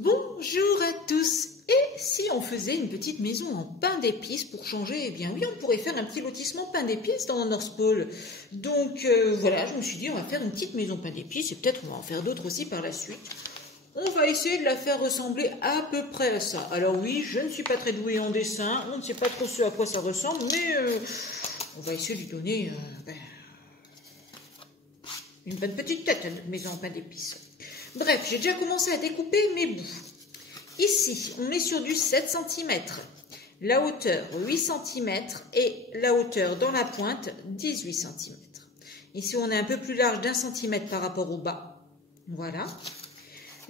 Bonjour à tous. Et si on faisait une petite maison en pain d'épices pour changer? Eh bien oui, on pourrait faire un petit lotissement pain d'épices dans North Pole. Donc voilà, je me suis dit on va faire une petite maison pain d'épices et peut-être on va en faire d'autres aussi par la suite. On va essayer de la faire ressembler à peu près à ça. Alors oui, je ne suis pas très douée en dessin, on ne sait pas trop ce à quoi ça ressemble, mais on va essayer de lui donner une bonne petite tête à notre maison en pain d'épices. Bref, j'ai déjà commencé à découper mes bouts. Ici, on est sur du 7 cm, la hauteur 8 cm et la hauteur dans la pointe 18 cm. Ici, on est un peu plus large d'1 cm par rapport au bas. Voilà.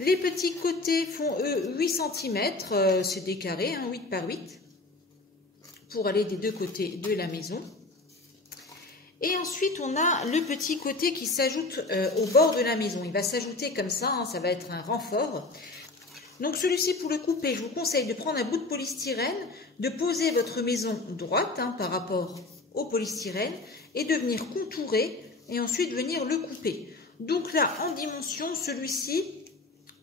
Les petits côtés font, eux, 8 cm, c'est des carrés, hein, 8 par 8, pour aller des deux côtés de la maison. Et ensuite, on a le petit côté qui s'ajoute au bord de la maison. Il va s'ajouter comme ça, hein, ça va être un renfort. Donc celui-ci, pour le couper, je vous conseille de prendre un bout de polystyrène, de poser votre maison droite hein, par rapport au polystyrène et de venir contourer et ensuite venir le couper. Donc là, en dimension, celui-ci,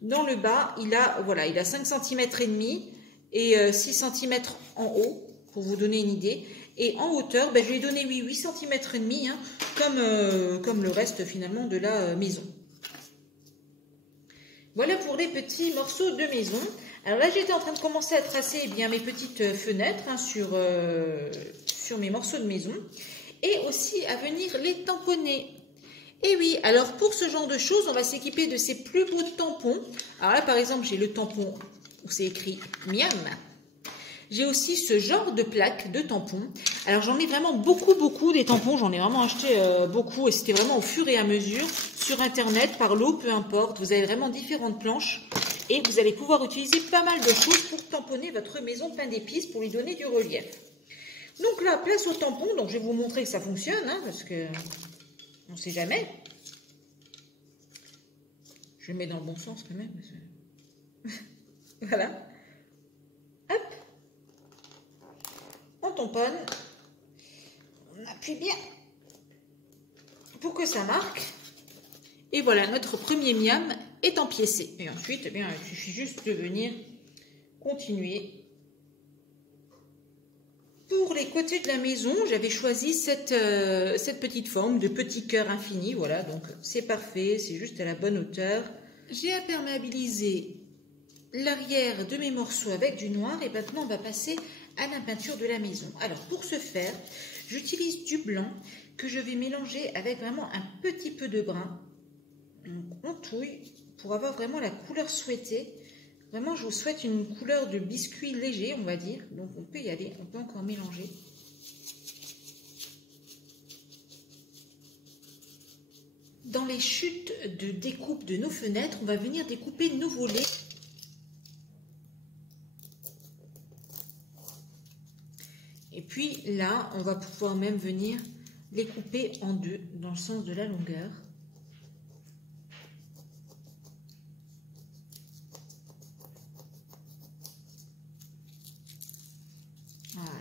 dans le bas, il a 5 cm et demi et 6 cm en haut, pour vous donner une idée. Et en hauteur, je lui ai donné 8 cm et demi, hein, comme le reste finalement de la maison. Voilà pour les petits morceaux de maison. Alors là, j'étais en train de commencer à tracer mes petites fenêtres hein, sur mes morceaux de maison. Et aussi à venir les tamponner. Et oui, alors pour ce genre de choses, on va s'équiper de ces plus beaux tampons. Alors là, par exemple, j'ai le tampon où c'est écrit Miam. J'ai aussi ce genre de plaque de tampons. Alors j'en ai vraiment beaucoup des tampons. J'en ai vraiment acheté beaucoup et c'était vraiment au fur et à mesure sur internet, par lot, peu importe. Vous avez vraiment différentes planches et vous allez pouvoir utiliser pas mal de choses pour tamponner votre maison pain d'épices pour lui donner du relief. Donc là, place au tampon. Donc je vais vous montrer que ça fonctionne hein, parce que on ne sait jamais. Je le mets dans le bon sens quand même. Voilà. Hop. On tamponne, on appuie bien pour que ça marque. Et voilà, notre premier miam est empiécé. Et ensuite, il suffit juste de venir continuer. Pour les côtés de la maison, j'avais choisi cette petite forme de petit cœur infini. Voilà, donc c'est parfait, c'est juste à la bonne hauteur. J'ai imperméabilisé l'arrière de mes morceaux avec du noir et maintenant on va passer à la peinture de la maison. Alors pour ce faire, j'utilise du blanc que je vais mélanger avec vraiment un petit peu de brun. Donc on touille pour avoir vraiment la couleur souhaitée. Vraiment je vous souhaite une couleur de biscuit léger on va dire. Donc on peut y aller, on peut encore mélanger. Dans les chutes de découpe de nos fenêtres, on va venir découper nos volets. Et puis là, on va pouvoir même venir les couper en deux dans le sens de la longueur. Voilà.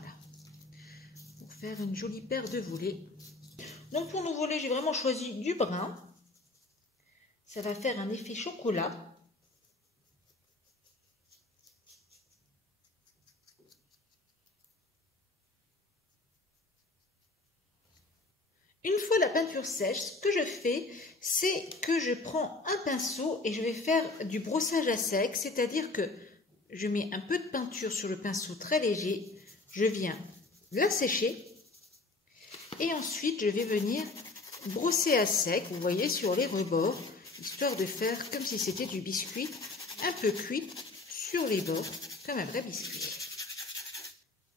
Pour faire une jolie paire de volets. Donc pour nos volets, j'ai vraiment choisi du brun. Ça va faire un effet chocolat. Une fois la peinture sèche, ce que je fais, c'est que je prends un pinceau et je vais faire du brossage à sec, c'est-à-dire que je mets un peu de peinture sur le pinceau très léger, je viens la sécher et ensuite je vais venir brosser à sec, vous voyez, sur les rebords, histoire de faire comme si c'était du biscuit un peu cuit sur les bords, comme un vrai biscuit.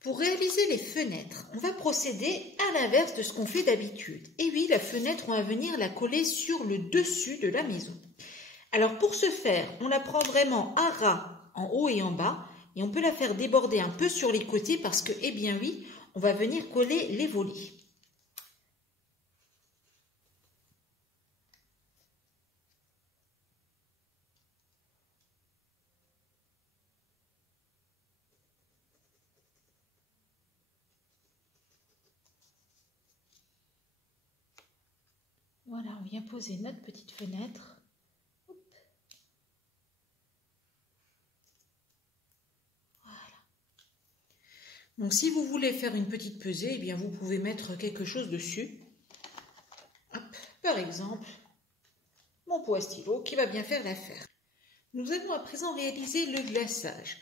Pour réaliser les fenêtres, on va procéder à l'inverse de ce qu'on fait d'habitude. Et oui, la fenêtre, on va venir la coller sur le dessus de la maison. Alors pour ce faire, on la prend vraiment à ras en haut et en bas et on peut la faire déborder un peu sur les côtés parce que, eh bien oui, on va venir coller les volets. Voilà, on vient poser notre petite fenêtre. Hop. Donc si vous voulez faire une petite pesée, eh bien vous pouvez mettre quelque chose dessus. Hop, par exemple, mon pot à stylo qui va bien faire l'affaire. Nous allons à présent réaliser le glaçage.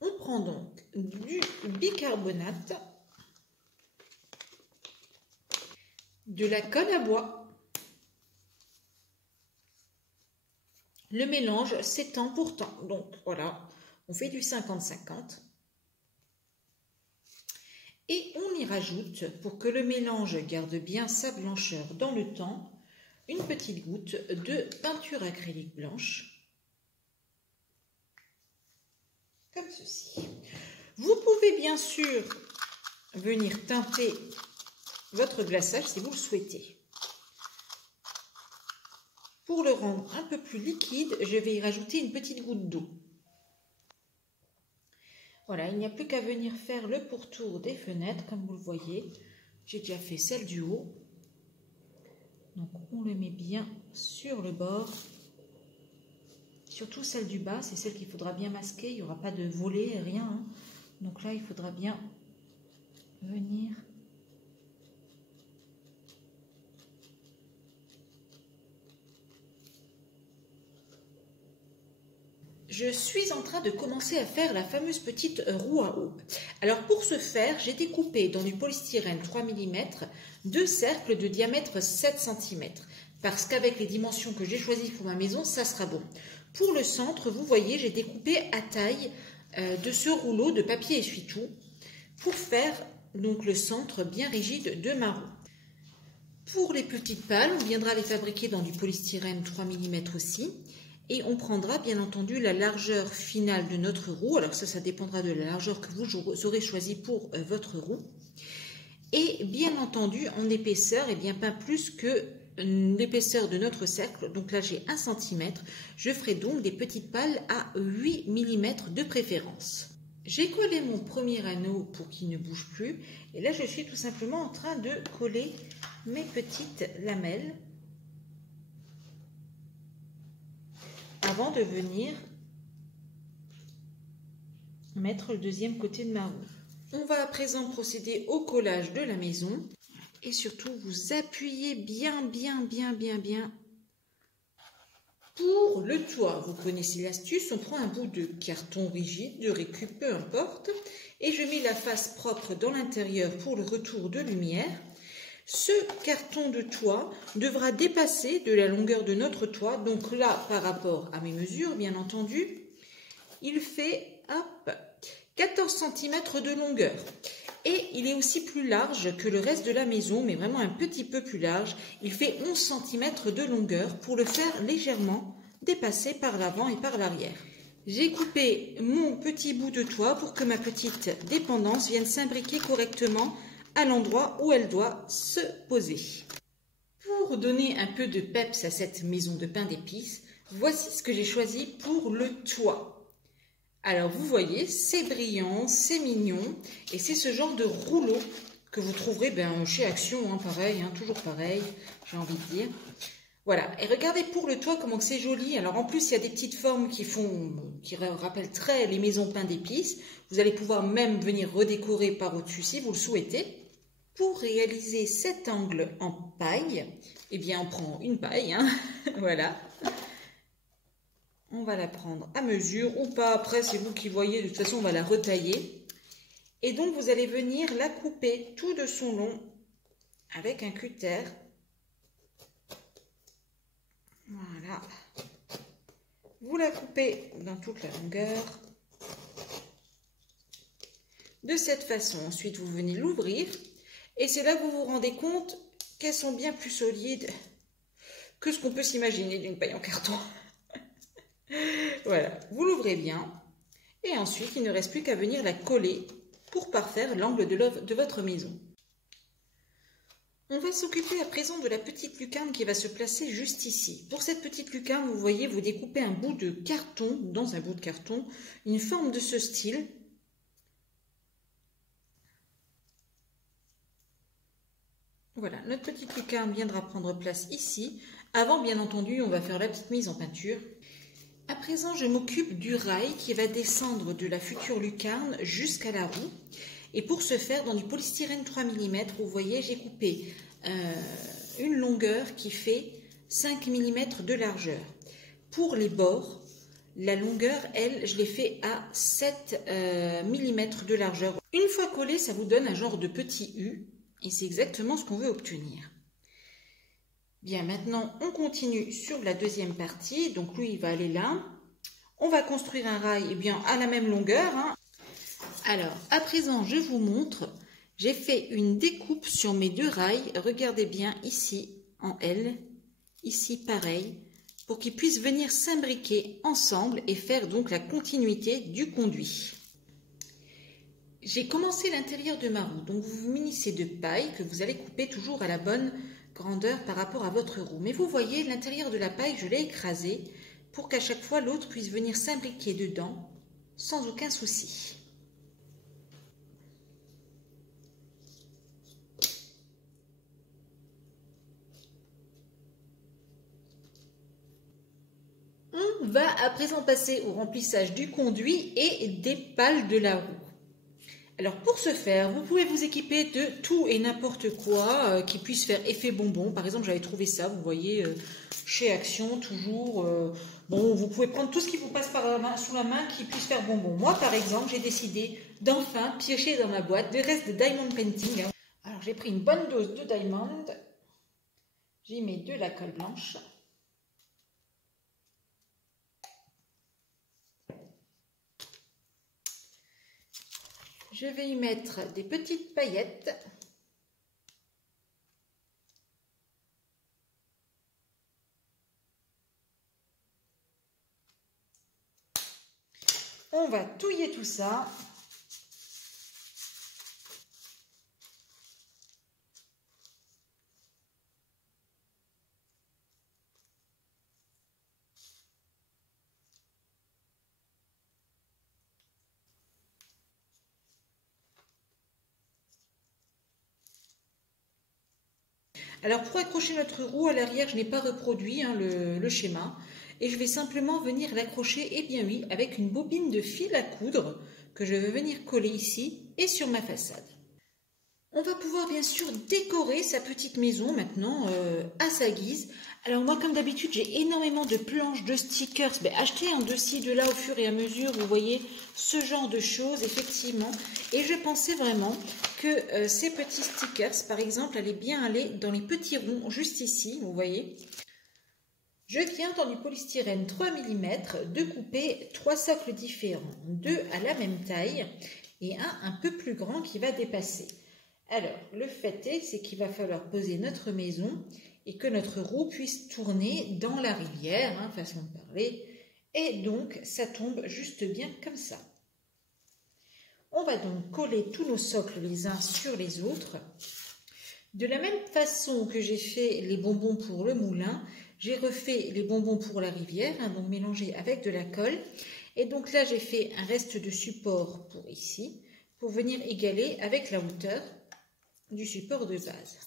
On prend donc du bicarbonate, de la colle à bois. Le mélange s'étend pourtant. Donc voilà, on fait du 50-50. Et on y rajoute, pour que le mélange garde bien sa blancheur dans le temps, une petite goutte de peinture acrylique blanche. Comme ceci. Vous pouvez bien sûr venir teinter votre glaçage si vous le souhaitez. Pour le rendre un peu plus liquide, je vais y rajouter une petite goutte d'eau. Voilà, il n'y a plus qu'à venir faire le pourtour des fenêtres, comme vous le voyez. J'ai déjà fait celle du haut. Donc on le met bien sur le bord. Surtout celle du bas, c'est celle qu'il faudra bien masquer. Il n'y aura pas de volet, rien. Hein. Donc là, il faudra bien venir... Je suis en train de commencer à faire la fameuse petite roue à eau. Alors pour ce faire, j'ai découpé dans du polystyrène 3 mm deux cercles de diamètre 7 cm. Parce qu'avec les dimensions que j'ai choisies pour ma maison, ça sera bon. Pour le centre, vous voyez, j'ai découpé à taille de ce rouleau de papier essuie-tout pour faire donc le centre bien rigide de ma roue. Pour les petites pales, on viendra les fabriquer dans du polystyrène 3 mm aussi. Et on prendra bien entendu la largeur finale de notre roue. Alors ça dépendra de la largeur que vous aurez choisie pour votre roue. Et bien entendu, en épaisseur, et bien pas plus que l'épaisseur de notre cercle. Donc là, j'ai 1 cm. Je ferai donc des petites pales à 8 mm de préférence. J'ai collé mon premier anneau pour qu'il ne bouge plus. Et là, je suis tout simplement en train de coller mes petites lamelles avant de venir mettre le deuxième côté de ma roue. On va à présent procéder au collage de la maison et surtout vous appuyez bien pour le toit. Vous connaissez l'astuce, on prend un bout de carton rigide, de récup, peu importe, et je mets la face propre dans l'intérieur pour le retour de lumière. Ce carton de toit devra dépasser de la longueur de notre toit. Donc là, par rapport à mes mesures, bien entendu, il fait 14 cm de longueur. Et il est aussi plus large que le reste de la maison, mais vraiment un petit peu plus large. Il fait 11 cm de longueur pour le faire légèrement dépasser par l'avant et par l'arrière. J'ai coupé mon petit bout de toit pour que ma petite dépendance vienne s'imbriquer correctement à l'endroit où elle doit se poser. Pour donner un peu de peps à cette maison de pain d'épices, voici ce que j'ai choisi pour le toit. Alors vous voyez, c'est brillant, c'est mignon et c'est ce genre de rouleau que vous trouverez chez Action, pareil, toujours pareil, j'ai envie de dire. Voilà, et regardez pour le toit comment c'est joli. Alors en plus, il y a des petites formes qui rappellent très les maisons pain d'épices. Vous allez pouvoir même venir redécorer par au-dessus si vous le souhaitez. Pour réaliser cet angle en paille, eh bien on prend une paille, voilà. On va la prendre à mesure ou pas, après c'est vous qui voyez, de toute façon on va la retailler. Et donc vous allez venir la couper tout de son long avec un cutter. Voilà. Vous la coupez dans toute la longueur. De cette façon, ensuite vous venez l'ouvrir. Et c'est là que vous vous rendez compte qu'elles sont bien plus solides que ce qu'on peut s'imaginer d'une paille en carton. Voilà, vous l'ouvrez bien. Et ensuite, il ne reste plus qu'à venir la coller pour parfaire l'angle de votre maison. On va s'occuper à présent de la petite lucarne qui va se placer juste ici. Pour cette petite lucarne, vous voyez, vous découpez un bout de carton, dans un bout de carton, une forme de ce style. Voilà, notre petite lucarne viendra prendre place ici. Avant, bien entendu, on va faire la petite mise en peinture. À présent, je m'occupe du rail qui va descendre de la future lucarne jusqu'à la roue. Et pour ce faire, dans du polystyrène 3 mm, vous voyez, j'ai coupé une longueur qui fait 5 mm de largeur. Pour les bords, la longueur, elle, je l'ai fait à 7 mm de largeur. Une fois collé, ça vous donne un genre de petit U, et c'est exactement ce qu'on veut obtenir. Bien, maintenant, on continue sur la deuxième partie. Donc, lui, il va aller là. On va construire un rail eh bien, à la même longueur. Hein. Alors, à présent, je vous montre. J'ai fait une découpe sur mes deux rails. Regardez bien ici, en L. Ici, pareil. Pour qu'ils puissent venir s'imbriquer ensemble et faire donc la continuité du conduit. J'ai commencé l'intérieur de ma roue. Donc, vous munissez de paille que vous allez couper toujours à la bonne grandeur par rapport à votre roue. Mais vous voyez, l'intérieur de la paille, je l'ai écrasé pour qu'à chaque fois, l'autre puisse venir s'imbriquer dedans sans aucun souci. On va à présent passer au remplissage du conduit et des pales de la roue. Alors pour ce faire, vous pouvez vous équiper de tout et n'importe quoi qui puisse faire effet bonbon. Par exemple, j'avais trouvé ça, vous voyez, chez Action, toujours. Bon, vous pouvez prendre tout ce qui vous passe sous la main qui puisse faire bonbon. Moi, par exemple, j'ai décidé d'enfin piocher dans ma boîte le reste de Diamond Painting. Alors j'ai pris une bonne dose de Diamond. J'y mets de la colle blanche. Je vais y mettre des petites paillettes. On va touiller tout ça. Alors pour accrocher notre roue à l'arrière, je n'ai pas reproduit le schéma et je vais simplement venir l'accrocher, eh bien oui, avec une bobine de fil à coudre que je vais venir coller ici et sur ma façade. On va pouvoir bien sûr décorer sa petite maison maintenant à sa guise. Alors moi comme d'habitude j'ai énormément de planches, de stickers, achetez un de ci, de là au fur et à mesure, vous voyez ce genre de choses effectivement. Et je pensais vraiment que ces petits stickers par exemple allaient bien aller dans les petits ronds juste ici, vous voyez. Je viens dans du polystyrène 3 mm de couper 3 socles différents, 2 à la même taille et un peu plus grand qui va dépasser. Alors, le fait est, c'est qu'il va falloir poser notre maison et que notre roue puisse tourner dans la rivière, façon de parler. Et donc, ça tombe juste bien comme ça. On va donc coller tous nos socles les uns sur les autres. De la même façon que j'ai fait les bonbons pour le moulin, j'ai refait les bonbons pour la rivière, donc mélangés avec de la colle. Et donc là, j'ai fait un reste de support pour ici, pour venir égaler avec la hauteur du support de base.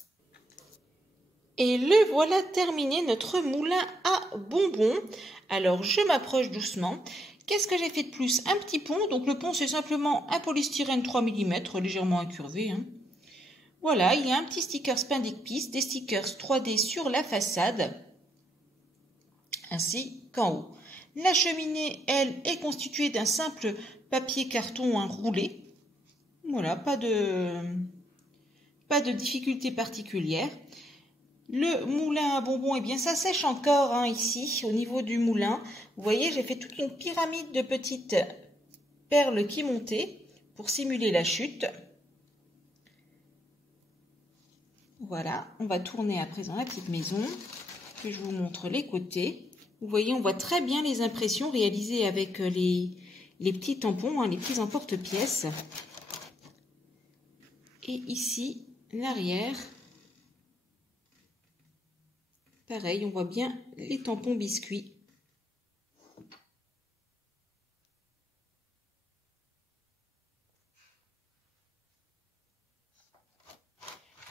Et le voilà terminé, notre moulin à bonbons. Alors je m'approche doucement. Qu'est-ce que j'ai fait de plus? Un petit pont. Donc le pont c'est simplement un polystyrène 3 mm légèrement incurvé. Voilà, il y a un petit sticker Spindic Piece, des stickers 3D sur la façade, ainsi qu'en haut. La cheminée, elle, est constituée d'un simple papier carton roulé. Voilà, pas de difficulté particulière. Le moulin à bonbons, eh bien ça sèche encore ici au niveau du moulin. Vous voyez, j'ai fait toute une pyramide de petites perles qui montaient pour simuler la chute. Voilà, on va tourner à présent la petite maison. Puis je vous montre les côtés. Vous voyez, on voit très bien les impressions réalisées avec les petits tampons, les petits emporte-pièces. Et ici, l'arrière, pareil, on voit bien les tampons biscuits.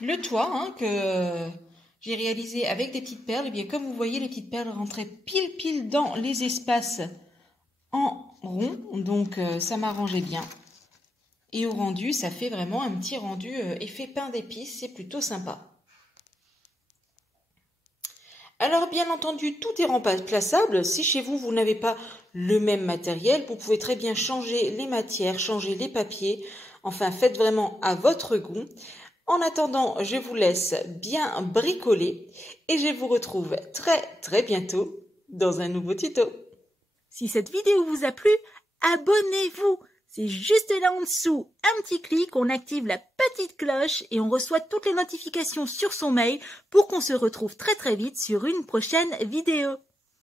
Le toit que j'ai réalisé avec des petites perles, eh bien comme vous voyez, les petites perles rentraient pile dans les espaces en rond, donc ça m'arrangeait bien. Et au rendu, ça fait vraiment un petit rendu effet pain d'épices, c'est plutôt sympa. Alors bien entendu, tout est remplaçable. Si chez vous, vous n'avez pas le même matériel, vous pouvez très bien changer les matières, changer les papiers. Enfin, faites vraiment à votre goût. En attendant, je vous laisse bien bricoler et je vous retrouve très bientôt dans un nouveau tuto. Si cette vidéo vous a plu, abonnez-vous. C'est juste là en dessous, un petit clic, on active la petite cloche et on reçoit toutes les notifications sur son mail pour qu'on se retrouve très vite sur une prochaine vidéo.